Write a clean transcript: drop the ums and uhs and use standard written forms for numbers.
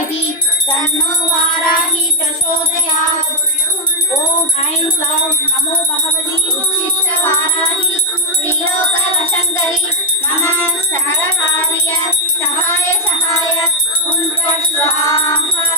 धीमहि तन्नो वाराहि प्रचोदयात्। ॐ ऐं क्लौं नमो भगवति उच्छिष्टवाराहि त्रिलोकवशङ्करि नमः सहरहार्य सहाय सहाय हुं स्वाहा।